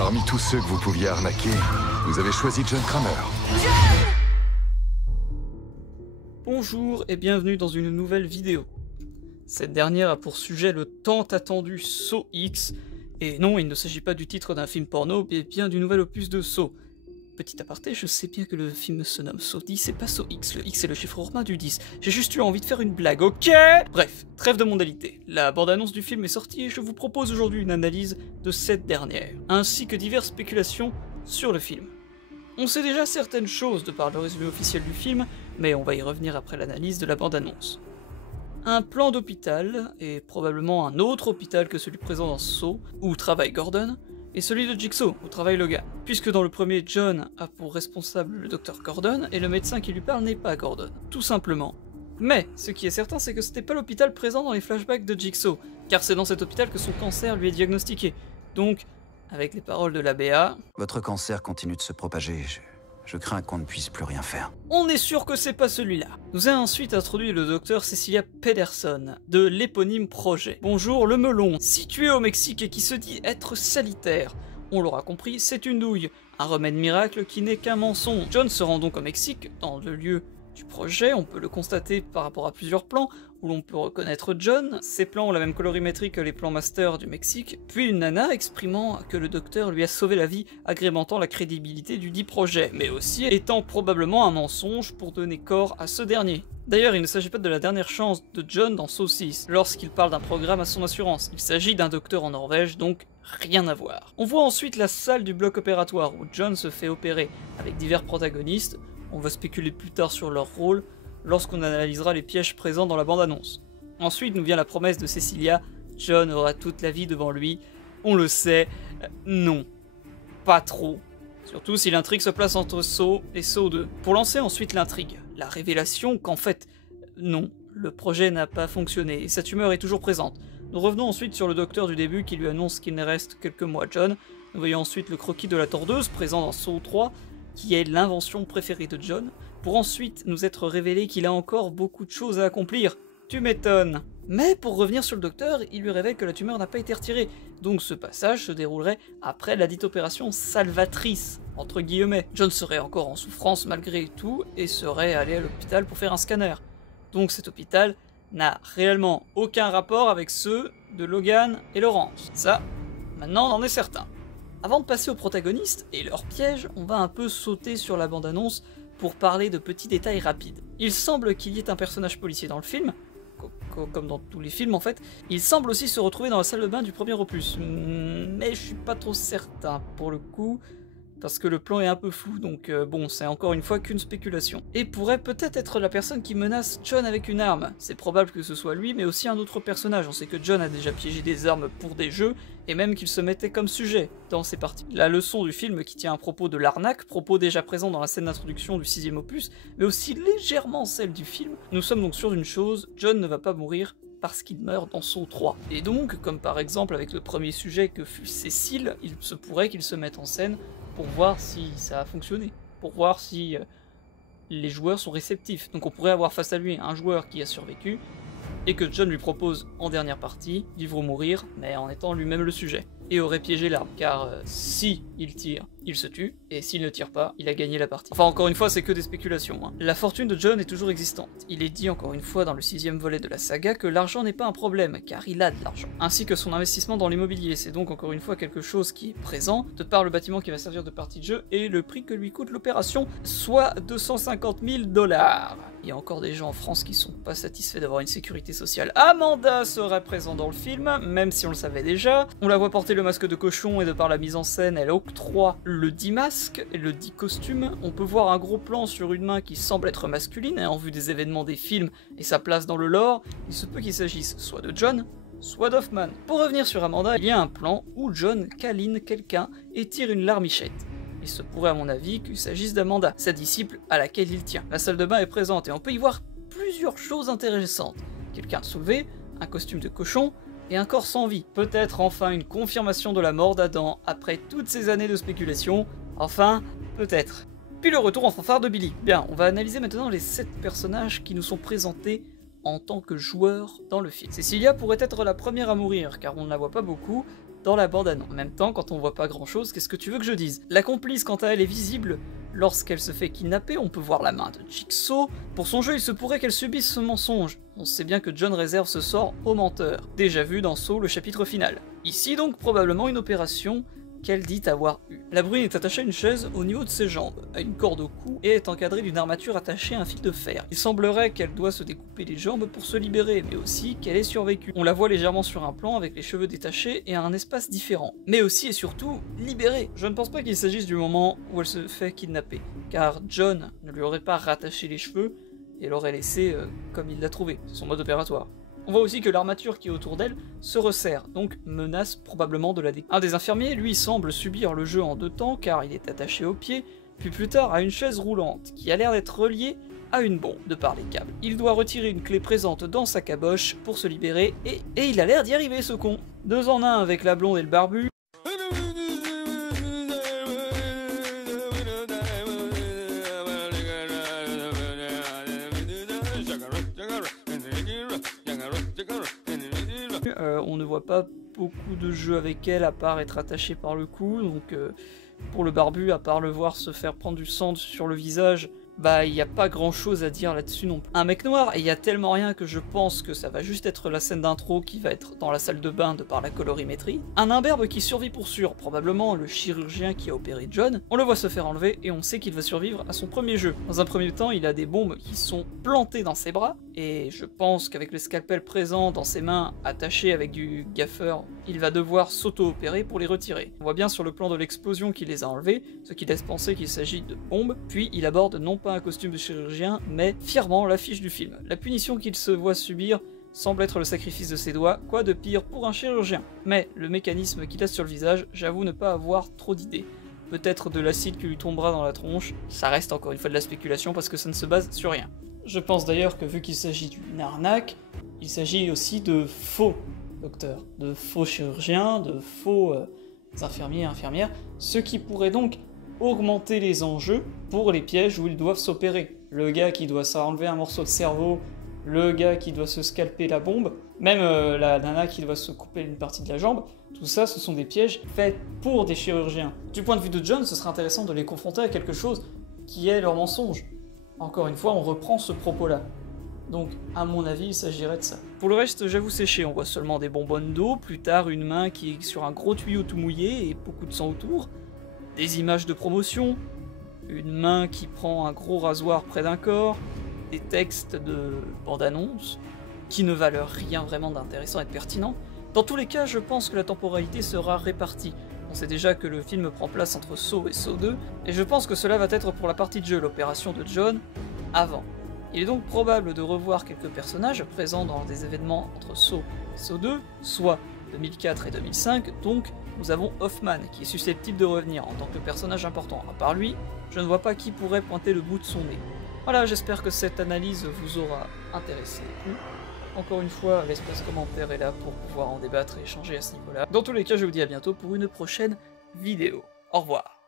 Parmi tous ceux que vous pouviez arnaquer, vous avez choisi John Kramer. Bonjour et bienvenue dans une nouvelle vidéo. Cette dernière a pour sujet le tant attendu Saw X, et non, il ne s'agit pas du titre d'un film porno, mais bien du nouvel opus de Saw. Petit aparté, je sais bien que le film se nomme Saw 10 et pas Saw X, le X est le chiffre romain du 10. J'ai juste eu envie de faire une blague, ok? Bref, trêve de mondalité. La bande-annonce du film est sortie et je vous propose aujourd'hui une analyse de cette dernière, ainsi que diverses spéculations sur le film. On sait déjà certaines choses de par le résumé officiel du film, mais on va y revenir après l'analyse de la bande-annonce. Un plan d'hôpital, et probablement un autre hôpital que celui présent dans Saw, où travaille Gordon, et celui de Jigsaw, où travaille Logan. Puisque dans le premier, John a pour responsable le docteur Gordon, et le médecin qui lui parle n'est pas Gordon, tout simplement. Mais, ce qui est certain, c'est que c'était pas l'hôpital présent dans les flashbacks de Jigsaw, car c'est dans cet hôpital que son cancer lui est diagnostiqué. Donc, avec les paroles de la BA... Votre cancer continue de se propager, je crains qu'on ne puisse plus rien faire. On est sûr que c'est pas celui-là. Nous a ensuite introduit le docteur Cecilia Pederson, de l'éponyme projet. Bonjour le melon, situé au Mexique et qui se dit être salitaire. On l'aura compris, c'est une douille, un remède miracle qui n'est qu'un mensonge. John se rend donc au Mexique, dans le lieu du projet, on peut le constater par rapport à plusieurs plans, où l'on peut reconnaître John. Ces plans ont la même colorimétrie que les plans master du Mexique, puis une nana exprimant que le docteur lui a sauvé la vie, agrémentant la crédibilité du dit projet, mais aussi étant probablement un mensonge pour donner corps à ce dernier. D'ailleurs, il ne s'agit pas de la dernière chance de John dans Saw 6, lorsqu'il parle d'un programme à son assurance. Il s'agit d'un docteur en Norvège, donc rien à voir. On voit ensuite la salle du bloc opératoire, où John se fait opérer, avec divers protagonistes. On va spéculer plus tard sur leur rôle, lorsqu'on analysera les pièges présents dans la bande-annonce. Ensuite nous vient la promesse de Cecilia, John aura toute la vie devant lui. On le sait, non, pas trop. Surtout si l'intrigue se place entre Saw et Saw 2. Pour lancer ensuite l'intrigue, la révélation qu'en fait, non, le projet n'a pas fonctionné et sa tumeur est toujours présente. Nous revenons ensuite sur le docteur du début qui lui annonce qu'il ne reste quelques mois à John. Nous voyons ensuite le croquis de la tordeuse présent dans Saw 3, qui est l'invention préférée de John, pour ensuite nous être révélé qu'il a encore beaucoup de choses à accomplir. Tu m'étonnes. Mais pour revenir sur le docteur, il lui révèle que la tumeur n'a pas été retirée, donc ce passage se déroulerait après la dite opération salvatrice, entre guillemets. John serait encore en souffrance malgré tout, et serait allé à l'hôpital pour faire un scanner. Donc cet hôpital n'a réellement aucun rapport avec ceux de Logan et Laurence. Ça, maintenant on en est certain. Avant de passer aux protagonistes et leurs pièges, on va un peu sauter sur la bande-annonce pour parler de petits détails rapides. Il semble qu'il y ait un personnage policier dans le film, comme dans tous les films en fait. Il semble aussi se retrouver dans la salle de bain du premier opus, mais je suis pas trop certain pour le coup, parce que le plan est un peu flou, donc bon, c'est encore une fois qu'une spéculation. Et pourrait peut-être être la personne qui menace John avec une arme. C'est probable que ce soit lui, mais aussi un autre personnage. On sait que John a déjà piégé des armes pour des jeux, et même qu'il se mettait comme sujet dans ces parties. La leçon du film qui tient à propos de l'arnaque, propos déjà présent dans la scène d'introduction du 6e opus, mais aussi légèrement celle du film. Nous sommes donc sûrs d'une chose, John ne va pas mourir parce qu'il meurt dans Saw 3. Et donc, comme par exemple avec le premier sujet que fut Cécile, il se pourrait qu'il se mette en scène pour voir si ça a fonctionné, pour voir si les joueurs sont réceptifs. Donc on pourrait avoir face à lui un joueur qui a survécu, et que John lui propose en dernière partie, vivre ou mourir, mais en étant lui-même le sujet. Et aurait piégé l'arme, car si il tire, il se tue, et s'il ne tire pas, il a gagné la partie. Enfin encore une fois, c'est que des spéculations. Hein. La fortune de John est toujours existante. Il est dit encore une fois dans le 6e volet de la saga que l'argent n'est pas un problème, car il a de l'argent. Ainsi que son investissement dans l'immobilier, c'est donc encore une fois quelque chose qui est présent, de par le bâtiment qui va servir de partie de jeu, et le prix que lui coûte l'opération, soit 250 000 $. Il y a encore des gens en France qui sont pas satisfaits d'avoir une sécurité sociale. Amanda serait présente dans le film, même si on le savait déjà. On la voit porter le masque de cochon et de par la mise en scène, elle octroie le dit masque et le dit costume. On peut voir un gros plan sur une main qui semble être masculine, et en vue des événements des films et sa place dans le lore, il se peut qu'il s'agisse soit de John, soit d'Hoffman. Pour revenir sur Amanda, il y a un plan où John câline quelqu'un et tire une larmichette. Il se pourrait à mon avis qu'il s'agisse d'Amanda, sa disciple à laquelle il tient. La salle de bain est présente et on peut y voir plusieurs choses intéressantes. Quelqu'un soulevé, un costume de cochon et un corps sans vie. Peut-être enfin une confirmation de la mort d'Adam après toutes ces années de spéculation. Enfin, peut-être. Puis le retour en fanfare de Billy. Bien, on va analyser maintenant les 7 personnages qui nous sont présentés en tant que joueurs dans le film. Cecilia pourrait être la première à mourir, car on ne la voit pas beaucoup, dans la bande-annonce. En même temps, quand on voit pas grand-chose, qu'est-ce que tu veux que je dise? La complice, quant à elle, est visible. Lorsqu'elle se fait kidnapper, on peut voir la main de Jigsaw. Pour son jeu, il se pourrait qu'elle subisse ce mensonge. On sait bien que John réserve ce sort aux menteurs, déjà vu dans Saw le chapitre final. Ici donc, probablement une opération qu'elle dit avoir eue. La brune est attachée à une chaise au niveau de ses jambes, à une corde au cou, et est encadrée d'une armature attachée à un fil de fer. Il semblerait qu'elle doit se découper les jambes pour se libérer, mais aussi qu'elle ait survécu. On la voit légèrement sur un plan avec les cheveux détachés et à un espace différent. Mais aussi et surtout, libérée. Je ne pense pas qu'il s'agisse du moment où elle se fait kidnapper, car John ne lui aurait pas rattaché les cheveux et l'aurait laissé comme il l'a trouvé. C'est son mode opératoire. On voit aussi que l'armature qui est autour d'elle se resserre, donc menace probablement de la découper. Un des infirmiers, lui, semble subir le jeu en 2 temps car il est attaché au pied, puis plus tard à une chaise roulante qui a l'air d'être reliée à une bombe de par les câbles. Il doit retirer une clé présente dans sa caboche pour se libérer et il a l'air d'y arriver ce con. 2 en 1 avec la blonde et le barbu. On ne voit pas beaucoup de jeux avec elle à part être attaché par le cou, donc pour le barbu, à part le voir se faire prendre du sang sur le visage, bah il n'y a pas grand chose à dire là-dessus non plus. Un mec noir, et il y a tellement rien que je pense que ça va juste être la scène d'intro qui va être dans la salle de bain de par la colorimétrie. Un imberbe qui survit pour sûr, probablement le chirurgien qui a opéré John. On le voit se faire enlever et on sait qu'il va survivre à son premier jeu. Dans un premier temps, il a des bombes qui sont plantées dans ses bras, et je pense qu'avec le scalpel présent dans ses mains, attaché avec du gaffeur, il va devoir s'auto-opérer pour les retirer. On voit bien sur le plan de l'explosion qu'il les a enlevés, ce qui laisse penser qu'il s'agit de bombes, puis il aborde non pas un costume de chirurgien, mais fièrement l'affiche du film. La punition qu'il se voit subir semble être le sacrifice de ses doigts, quoi de pire pour un chirurgien. Mais le mécanisme qu'il a sur le visage, j'avoue ne pas avoir trop d'idées. Peut-être de l'acide qui lui tombera dans la tronche, ça reste encore une fois de la spéculation parce que ça ne se base sur rien. Je pense d'ailleurs que vu qu'il s'agit d'une arnaque, il s'agit aussi de faux docteurs, de faux chirurgiens, de faux infirmiers et infirmières, ce qui pourrait donc augmenter les enjeux pour les pièges où ils doivent s'opérer. Le gars qui doit s'enlever un morceau de cerveau, le gars qui doit se scalper la bombe, même la nana qui doit se couper une partie de la jambe, tout ça ce sont des pièges faits pour des chirurgiens. Du point de vue de John, ce serait intéressant de les confronter à quelque chose qui est leur mensonge. Encore une fois, on reprend ce propos-là. Donc, à mon avis, il s'agirait de ça. Pour le reste, j'avoue séché, on voit seulement des bonbonnes d'eau, plus tard une main qui est sur un gros tuyau tout mouillé et beaucoup de sang autour, des images de promotion, une main qui prend un gros rasoir près d'un corps, des textes de bande-annonce, qui ne valent rien vraiment d'intéressant et de pertinent. Dans tous les cas, je pense que la temporalité sera répartie. On sait déjà que le film prend place entre Saw et Saw 2, et je pense que cela va être pour la partie de jeu, l'opération de John, avant. Il est donc probable de revoir quelques personnages présents dans des événements entre Saw et Saw 2, soit 2004 et 2005, donc nous avons Hoffman qui est susceptible de revenir en tant que personnage important. À part lui, je ne vois pas qui pourrait pointer le bout de son nez. Voilà, j'espère que cette analyse vous aura intéressé. Encore une fois, l'espace commentaire est là pour pouvoir en débattre et échanger à ce niveau-là. Dans tous les cas, je vous dis à bientôt pour une prochaine vidéo. Au revoir.